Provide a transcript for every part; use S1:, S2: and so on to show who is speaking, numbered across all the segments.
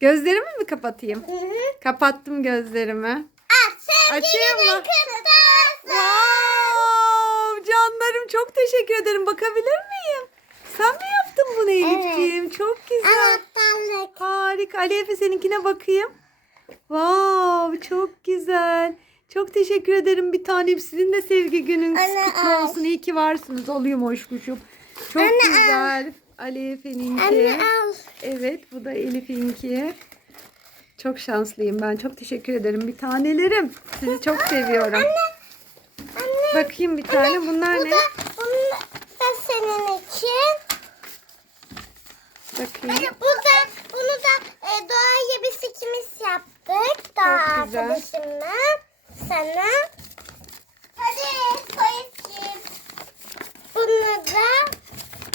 S1: Gözlerimi mi kapatayım?
S2: Hı hı.
S1: Kapattım gözlerimi.
S2: Ah, sevgili
S1: Açayım mı?
S2: kutlu
S1: Wow, canlarım çok teşekkür ederim. Bakabilir miyim? Sen mi yaptın bunu Elifciğim? Çok güzel.
S2: Anahtarlık.
S1: Harika. Ali Efe seninkine bakayım. Wow, çok güzel. Çok teşekkür ederim bir tanem. Sizin de sevgi
S2: Anne,
S1: kutlu
S2: al.
S1: olsun. İyi ki varsınız. Olayım hoş kuşum. Çok
S2: Anne, al.
S1: güzel. Ali Efe'ninki.
S2: Anne al.
S1: Evet bu da Elif'inki. Çok şanslıyım ben. Çok teşekkür ederim bir tanelerim. Sizi çok seviyorum.
S2: Anne.
S1: Bakayım bir tane. Bunlar
S2: Bu
S1: ne?
S2: da, bunu da senin için.
S1: Bakayım.
S2: Bu da, bunu da e, doğaya biz ikimiz yaptık. Doğa
S1: Çok güzel.
S2: arkadaşımla. Sana. Hadi Soyuzciğim. Bunu da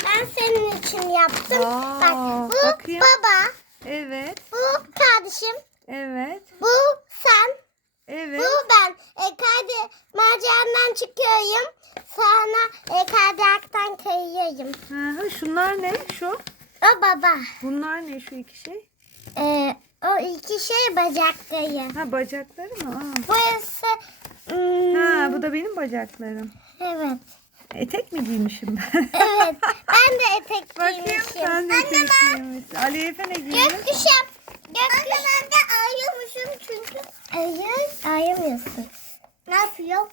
S2: ben senin için yaptım.
S1: Aa,
S2: Bak bu
S1: bakayım.
S2: baba.
S1: Evet.
S2: Bu kardeşim.
S1: Evet.
S2: Bu sen.
S1: Evet.
S2: Bu ben. E, kaydı maceramdan çıkıyorum. Sonra e, kaydıraktan kayıyorum.
S1: Hı hı, şunlar ne? Şu.
S2: O baba.
S1: Bunlar ne şu iki şey?
S2: E, o iki şey bacakları.
S1: Ha bacakları mı? Aa.
S2: Burası hmm,
S1: Ha bu da benim bacaklarım.
S2: evet.
S1: Etek mi giymişim ben?
S2: Evet. Ben de etek
S1: Bakayım
S2: giymişim.
S1: sen de
S2: Anne
S1: etek
S2: ben
S1: giymişsin. Ali Efe ne giymiş?
S2: gökkuşak. Gökkuşak. Anne ben de ayıyormuşum çünkü. Ayır. Ayamıyorsun. Nasıl yok?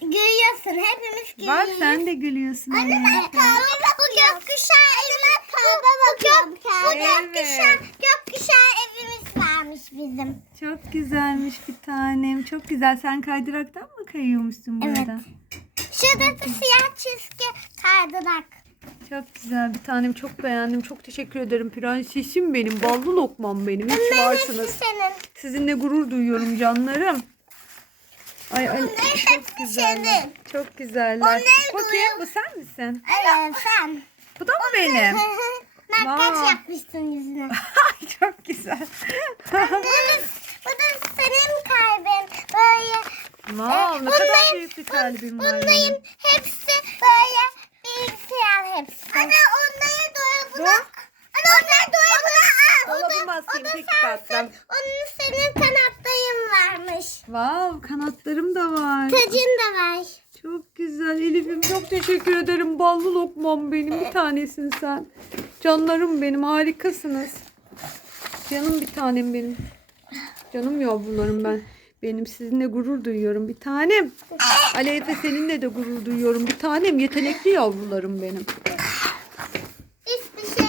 S2: Gülüyorsun. Hepimiz gülüyoruz.
S1: Bak sen de gülüyorsun.
S2: Anne ben
S1: Efe.
S2: kahve Bu gökkuşağı evimiz. Bu, bu, gök, bu
S1: Evet.
S2: gökkuşağı, gökkuşağı evimiz varmış bizim.
S1: Çok güzelmiş bir tanem. Çok güzel. Sen kaydıraktan mı kayıyormuşsun
S2: Evet.
S1: burada?
S2: Şurada da siyah çizgi kaydırak.
S1: Çok güzel bir tanem. Çok beğendim. Çok teşekkür ederim. Prensesim benim. Ballı lokmam benim. Ki
S2: Bunların
S1: varsınız.
S2: hepsi senin.
S1: Sizinle gurur duyuyorum canlarım. Ay ay
S2: Bunların
S1: çok
S2: hepsi
S1: güzeller.
S2: senin.
S1: Çok güzeller.
S2: Onları
S1: Bakayım bu sen misin?
S2: Evet sen.
S1: Bu da mı benim?
S2: Makyaj
S1: Vay.
S2: yapmışsın yüzüne.
S1: Ay çok güzel.
S2: bu, da, bu da senin kalbin. Böyle.
S1: wow, ne
S2: e,
S1: kadar
S2: bunların-
S1: büyük bir kalbim var.
S2: Bunların
S1: benim.
S2: hepsi böyle bilgisayar hepsi. Anne onları dolabına. Anne onları dolabına al.
S1: Dolabıma asayım, peki tatlım.
S2: Onun senin kanatların varmış.
S1: Wow kanatlarım da var.
S2: Tacın da var.
S1: Çok güzel Elif'im çok teşekkür ederim. Ballı lokmam benim bir tanesin sen. Canlarım benim harikasınız. Canım bir tanem benim. Canım yavrularım ben. Benim sizinle gurur duyuyorum bir tanem. Ali Efe seninle de gurur duyuyorum bir tanem. Yetenekli yavrularım benim.